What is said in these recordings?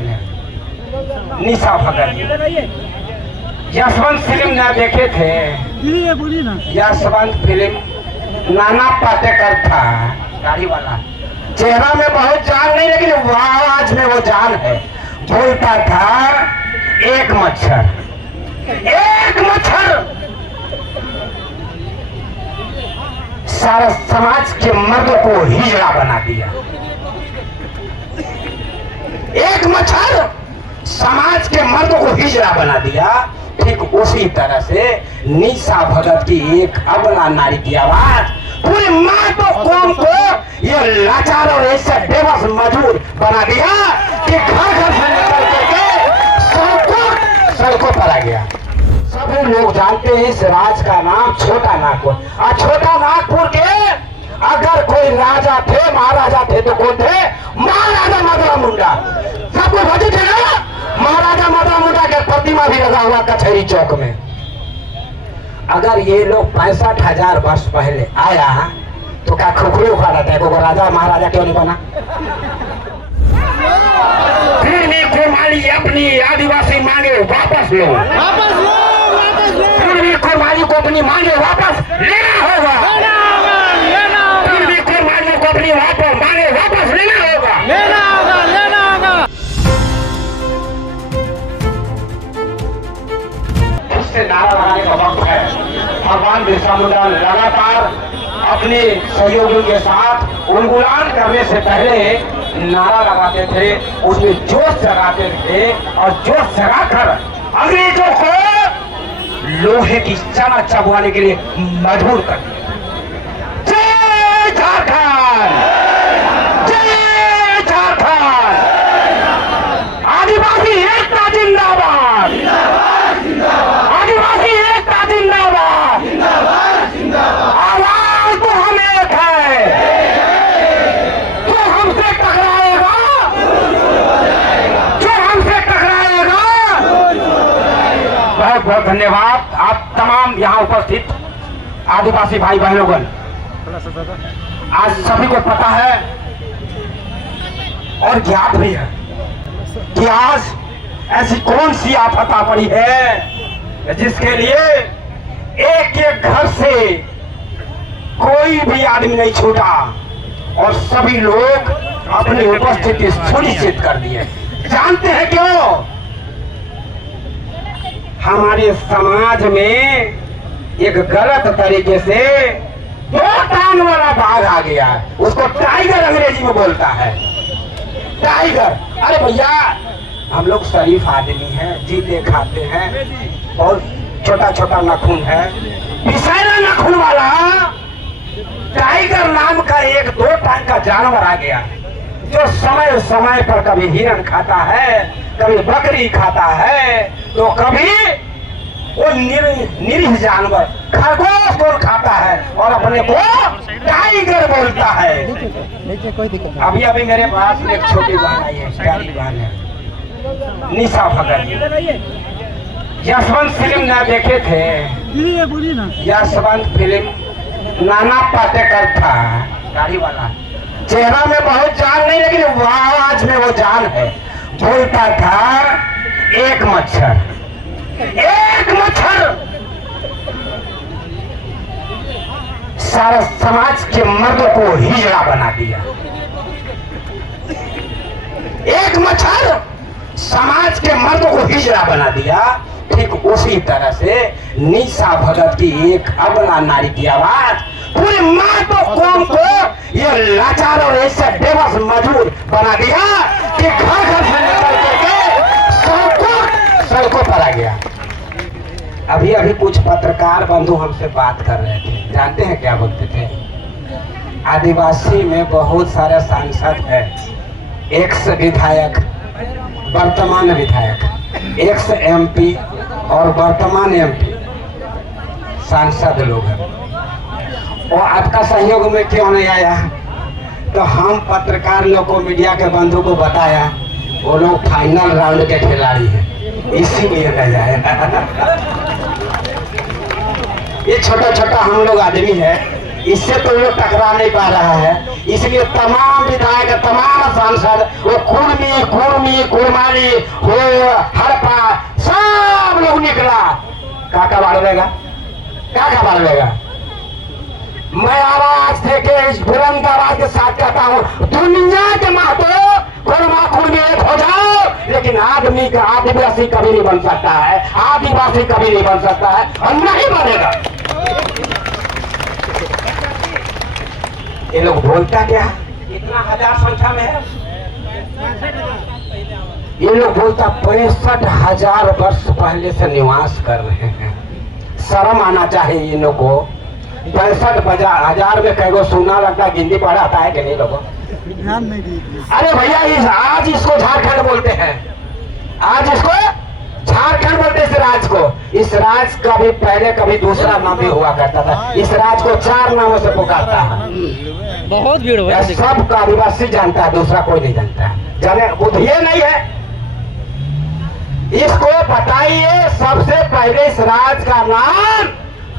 बहन है निशा भगत। यशवंत फिल्म न देखे थे? यशवंत फिल्म नाना पाटेकर था, गाड़ी वाला। चेहरा में बहुत जान नहीं, लेकिन आवाज में वो जान है। बोलता था एक मच्छर, एक मच्छर सारा समाज के मर्द को हिजड़ा बना दिया। एक मच्छर समाज के मर्द को हिजड़ा बना दिया। ठीक उसी तरह से निशा भगत की एक अबला नारी की आवाज पूरी मातो कौम को ये लाचार और ऐसे बेबस मजबूर बना दिया कि घर घर से निकल करके सड़कों पर आ गया। सभी लोग जानते हैं इस राज का नाम छोटा नागपुर। और छोटा नागपुर के अगर कोई राजा थे, महाराजा थे तो कौन थे? महाराजा मदरा मुंडा। सबको बचे थे ना? महाराजा मदरा मुंडा के प्रतिमा भी लगा हुआ कचहरी चौक में। अगर ये लोग 65,000 वर्ष पहले आया तो क्या खुखरी उखाड़ा था? को राजा महाराजा क्यों नहीं बना? फिर भी कुर्बानी अपनी आदिवासी मांगे वापस लो, फिर भी कुर्बानी को अपनी मांगे वापस लेना होगा, फिर भी कुर्बानी को अपनी मांगे वापस लेना होगा। उससे नारा लगाने का वक्त है। भगवान बिरसा मुंडा लगातार अपने सहयोगियों के साथ उन्मूलन करने से पहले नारा लगाते थे, उसमें जोश जगाते थे और जोश जगाकर अंग्रेजों को लोहे की चना चबवाने के लिए मजबूर कर दिया। जय झारखंड, जय झारखंड, आदिवासी एकता जिंदाबाद, आदिवासी एकता जिंदाबाद। आवाज तो हम एक है, जो हमसे टकराएगा, जो हमसे टकराएगा। बहुत बहुत धन्यवाद आप तमाम यहाँ उपस्थित आदिवासी भाई बहनों। आज सभी को पता है और ज्ञात भी है कि आज ऐसी कौन सी आफत आ पड़ी है जिसके लिए एक एक घर से कोई भी आदमी नहीं छूटा और सभी लोग अपनी उपस्थिति सुनिश्चित कर दिए। जानते हैं क्यों? हमारे समाज में एक गलत तरीके से 2 टांग वाला बाघ आ गया, उसको टाइगर अंग्रेजी में बोलता है। टाइगर, अरे भैया हम लोग शरीफ आदमी हैं, जीते खाते हैं, और छोटा छोटा नाखून है, विषैला नाखून वाला टाइगर नाम का एक 2 टांग का जानवर आ गया, जो समय समय पर कभी हिरण खाता है, कभी बकरी खाता है, तो कभी वो निरीह जानवर खरगोश को खाता है और अपने को टाइगर बोलता है। अभी अभी मेरे पास एक छोटी बहन आई है, प्यारी बहन है निशा भगत। यशवंत फिल्म न देखे थे? यशवंत फिल्म नाना पाटेकर था, गाड़ी वाला। चेहरा में बहुत जान नहीं, लेकिन आवाज में वो जान है। बोलता था एक मच्छर, एक मच्छर सारा समाज के मर्द को हिजड़ा बना दिया। एक मच्छर समाज के मर्द को हिजड़ा बना दिया। ठीक उसी तरह से निशा भगत की एक अबला नारी की आवाज पूरी मातो कौम को ये लाचार और ऐसे बेबस मजबूर बना दिया कि घर घर से निकल करके सड़कों पर आ गया। अभी अभी कुछ पत्रकार बंधु हमसे बात कर रहे थे, जानते हैं क्या बोलते थे? आदिवासी में बहुत सारे सांसद हैं, एक्स विधायक, वर्तमान विधायक, एक्स एमपी और वर्तमान एमपी सांसद लोग हैं। और आपका सहयोग में क्यों नहीं आया? तो हम पत्रकार लोग को, मीडिया के बंधु को बताया वो लोग फाइनल राउंड के खिलाड़ी हैं, इसीलिए नहीं आया। ये छोटा छोटा हम लोग आदमी है, इससे तो लोग टकरा नहीं पा रहा है। इसलिए तमाम विधायक, तमाम सांसद, वो कुर्मी कुर्मी कुरमाली हो हड़पा सब लोग निकला। काका बाढ़ लेगा, काका बाढ़ लेगा। मैं आवाज थे के इस बुलंद आवाज के साथ कहता हूँ, दुनिया के महतो कुर्मा कुर्मी एक हो जाओ, लेकिन आदमी का आदिवासी कभी नहीं बन सकता है, आदिवासी कभी नहीं बन सकता है और नहीं बनेगा। ये लोग बोलता क्या है, इतना हजार संख्या में है। ये लोग बोलता 65,000 वर्ष पहले से निवास कर रहे हैं। शर्म आना चाहिए इन लोग को। 65,000 में कई गो सोना लगता है, गिनती पढ़ाता है कि नहीं लोगों? अरे भैया आज इसको झारखंड बोलते हैं, आज इसको झारखंड बोलते इस राज को। इस राज का भी पहले कभी दूसरा नाम भी हुआ करता था। इस राज को 4 नामों से पुकारता है। बहुत भीड़ हुआ, सब का आदिवासी जानता है, दूसरा कोई नहीं जानता है। जाने बुद्ध ये नहीं है, इसको बताइए। सबसे पहले इस राज का नाम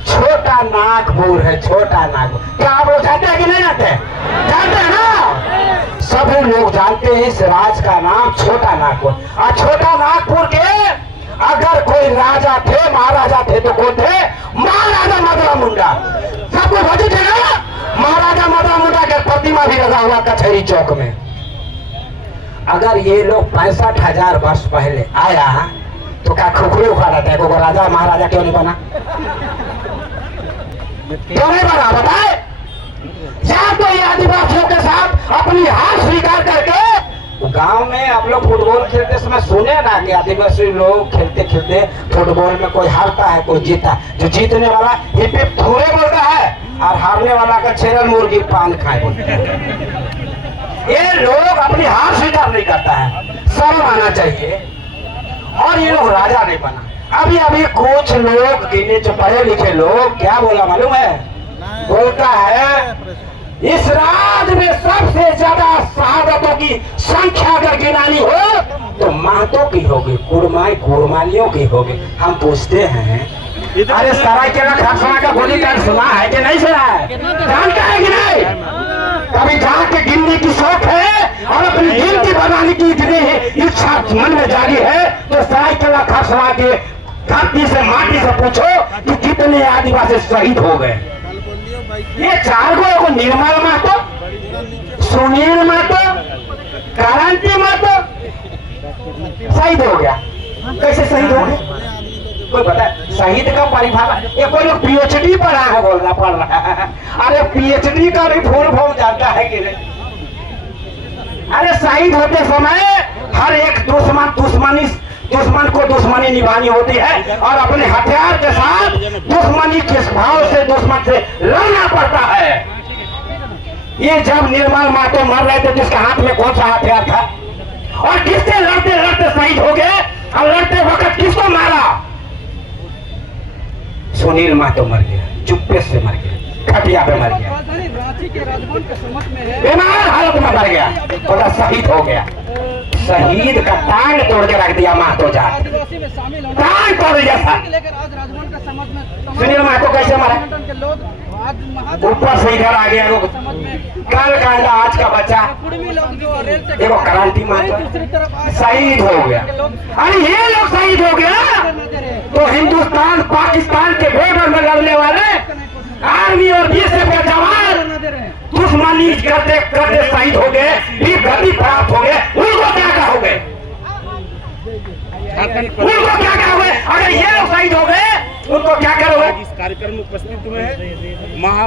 छोटा नागपुर है। छोटा नागपुर, क्या आप लोग जानते हैं कि नहीं जानते? जानते हैं ना? सभी लोग जानते हैं इस राज का नाम छोटा नागपुर। और छोटा नागपुर के अगर कोई राजा थे, महाराजा थे तो कौन थे? महाराजा मदरा मुंडा। सबको भजी थे ना? महाराजा मदरा मुंडा के प्रतिमा भी लगा हुआ कचहरी चौक में। अगर ये लोग 65,000 वर्ष पहले आया तो क्या खुखरे उखा रहता है? को राजा महाराजा क्यों नहीं बना? क्यों नहीं बना बताए? या तो ये आदिवासियों के साथ अपनी हार स्वीकार करके। गांव में आप लोग फुटबॉल खेलते समय सुने ना कि आदिवासी लोग खेलते खेलते फुटबॉल में कोई हारता है कोई जीता है। जो जीतने वाला हिप हिप थोड़े बोलता है और हारने वाला का छेरल मुर्गी पान खाए बोलता है। ये लोग अपनी हार स्वीकार नहीं करता है, शर्म आना चाहिए। और ये लोग राजा नहीं बना। अभी अभी कुछ लोग गिने जो पढ़े लिखे लोग क्या बोला मालूम है? बोलता है इस राज्य में सबसे ज्यादा शहादतों की संख्या अगर गिनानी हो तो महतों की होगी, कुरमाई कुरमालियों की होगी। हम पूछते हैं, अरे सरायकेला खरसावां का गोली कांड सुना है कि नहीं सुना है? जानता है कि नहीं? कभी जाके गिनने की शौक है और अपनी गिनती बनाने की इतनी इच्छा मन में जागी है तो सरायकेला खरसावां के धरती से माटी से पूछो कि कितने आदिवासी शहीद हो गए। ये 4 गो, निर्मल महतो, सुनील महतो, क्रांति महतो शहीद हो गया। कैसे शहीद हो गया कोई पता है? शहीद का परिभाषा ये कोई लोग PhD पढ़ा है बोलना पड़ रहा है। अरे PhD का भी फूल फूल जाता है कि नहीं? अरे शहीद होते समय हर एक दुश्मन को दुश्मनी निभानी होती है और अपने हथियार के साथ दुश्मनी के भाव से दुश्मन से लड़ना पड़ता है। ये जब निर्मल महतो मर रहे थे जिसके हाथ में कौन सा हथियार था और किससे लड़ते लड़ते शहीद हो गए? और लड़ते वक्त किसको मारा? सुनील महतो मर गया, चुप्पे से मर गया, खटिया पे मर गया, बीमार हालत में मर गया, थोड़ा शहीद हो गया। शहीद का टांग तोड़ के रख दिया महतो जाट, टांग तोड़ दिया था। सुनील महतो कैसे मरा? ऊपर से इधर आ गया लोग, कल का आज का बच्चा देखो क्रांति महतो शहीद हो गया। अरे ये लोग शहीद हो गया तो हिंदुस्तान पाकिस्तान के बॉर्डर में लड़ने वाले आर्मी और BSF के जवान दुश्मनी करते करते शहीद हो गए, वीर गति प्राप्त हो गए। उनको क्या कहोगे? उनको क्या कहोगे? अगर ये लोग शहीद हो गए उनको क्या करोगे? इस कार्यक्रम में उपस्थित हुए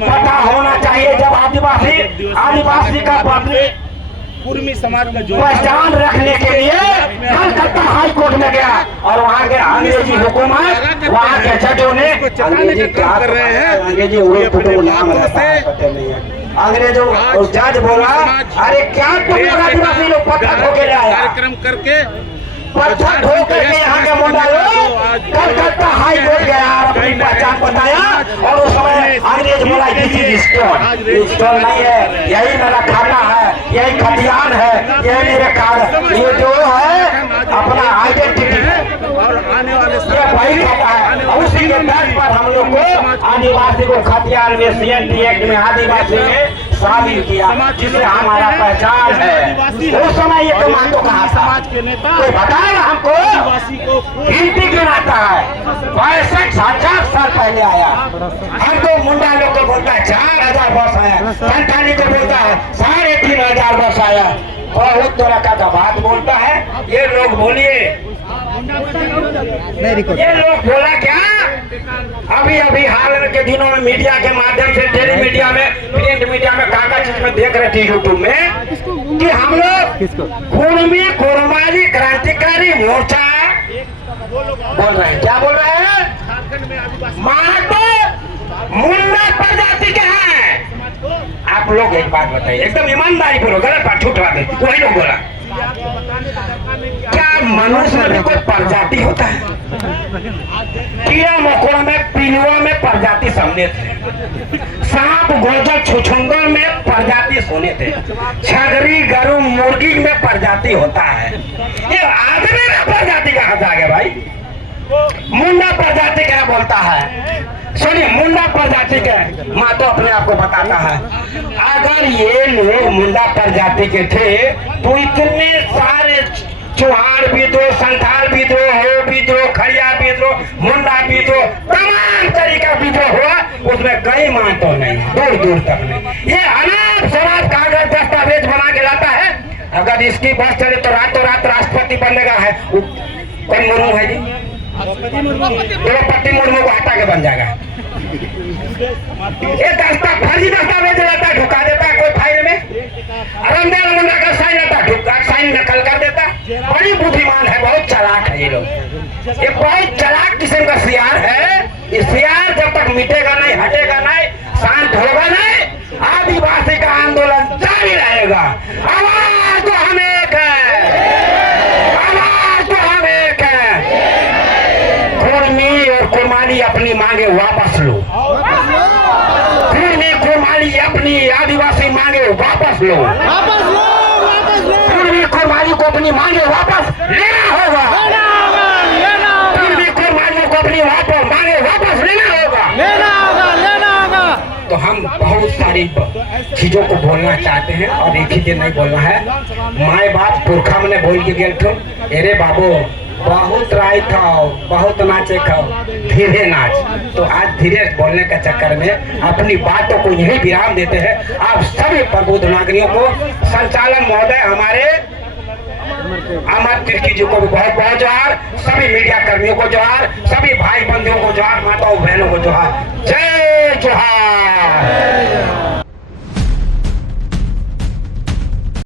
पता होना चाहिए जब आदिवासी का पत्नी कुर्मी समाज का जो पहचान रखने के लिए कलकत्ता हाई कोर्ट में गया और वहाँ के अंग्रेजी हुकूमत, वहाँ के जजों ने अंग्रेजी कर रहे हैं, अंग्रेजी नाम रहता है पता नहीं है। अंग्रेजों जज बोला अरे क्या तुम लोग आदिवासी लोग पत्थर ठोके ले आया? कार्यक्रम करके पत्थर ठोक करके यहाँ के मुंडा लोग कलकत्ता हाई कोर्ट गया और अपनी पहचान बताया और उस समय अंग्रेज बोला दिस इज स्टोन नहीं है, यही मेरा खाता है, यही खतियान है, यही मेरे कार्ड, ये जो है अपना आइडेंटिटी है और आने वाले ये वही खाता है। उसी के बैठ पर हम लोग को आदिवासी को खतियान में CNT एक्ट में आदिवासी में शामिल किया, जिसे हमारा पहचान है। उस समय ये कमांडो कहाँ था? समाज के नेता कोई बताएगा हमको? आदिवासी को गिनती गिनाता है 65,000 साल पहले आया। हम तो मुंडा लोग को बोलता है 4,000 वर्ष आया, संतानी को बोलता है 3,500 वर्ष आया। बहुत तरह का बात बोलता है ये लोग। बोलिए ये लोग बोला क्या? अभी हाल के दिनों में मीडिया के माध्यम से टेली मीडिया में, प्रिंट मीडिया में, कागज में देख रहे थे यूट्यूब में कि हम लोग कुर्मी कुर्माली क्रांतिकारी मोर्चा बोल रहे हैं। क्या बोल रहे हैं? महातो मुन्ना प्रजाति के हैं। आप लोग एक बात बताइए, एकदम ईमानदारी बोलो, गलत बात झूठ बात है, वही लोग बोला। क्या मनुष्य में भी कोई प्रजाति होता है? कीड़ा मकोड़ा में, पिलुआ में प्रजाति सम्मिलित है। सांप गोजर छुछुंदर में प्रजाति सोने थे। छगरी गरु मुर्गी में प्रजाति होता है। ये आदमी में प्रजाति कहाँ जा गया भाई? मुंडा प्रजाति क्या बोलता है? सुनिए, मुंडा प्रजाति के माँ तो अपने आप को बताता है। अगर ये लोग मुंडा प्रजाति के थे तो इतने सारे चौहान विद्रोह, संथाल विद्रोह, हो विद्रोह, खड़िया विद्रोह, मुंडा विद्रोह, तमाम तरीका विद्रोह हुआ, उसमें कहीं मान तो नहीं, दूर दूर तक नहीं। ये अनाप शनाप कागज दस्तावेज बना के लाता है। अगर इसकी बस चले तो रातों रात राष्ट्रपति बनने का है। कौन मुर्मू है जी? द्रौपदी मुर्मू को हटा के बन जाएगा। ये फर्जी दस्तावेज लाता है, ढुका देता है कोई फाइल में। रामदेव मुंडा का साइन आता है, ढुका साइन नकल कर देता। बड़ी बुद्धिमान है, बहुत चालाक है ये लोग। ये बहुत चालाक किस्म का सियार है। ये सियार जब तक मिटेगा नहीं, हटेगा नहीं, शांत होगा नहीं, आदिवासी का आंदोलन जारी रहेगा। आवाज तो हम एक है, आवाज तो हम एक है। कुर्मी और कुर्माली अपनी मांगे वापस लो। कुर्मी कुर्माली अपनी आदिवासी मांगे वापस लो। कुर्मी कुर्माली को अपनी मांगे वापस लेना होगा। कुर्मी कुर्माली को अपनी मांगे वापस लेना होगा। तो हम बहुत सारी चीजों को बोलना चाहते हैं और एक ही दिन नहीं बोलना है। माए बाप पुरखा मैंने बोल के गए थे, अरे बाबू बहुत राय था, बहुत नाचे खाओ, धीरे नाच। तो आज धीरे बोलने के चक्कर में अपनी बातों को यही विराम देते हैं। आप सभी प्रबुद्ध नागरिकों को, संचालन महोदय हमारे अमर तिर्की जी को भी बहुत बहुत जोहार, सभी मीडिया कर्मियों को जोहार, सभी भाई बंधुओं को जोहार, माताओं बहनों को जोहार। जय जोहार।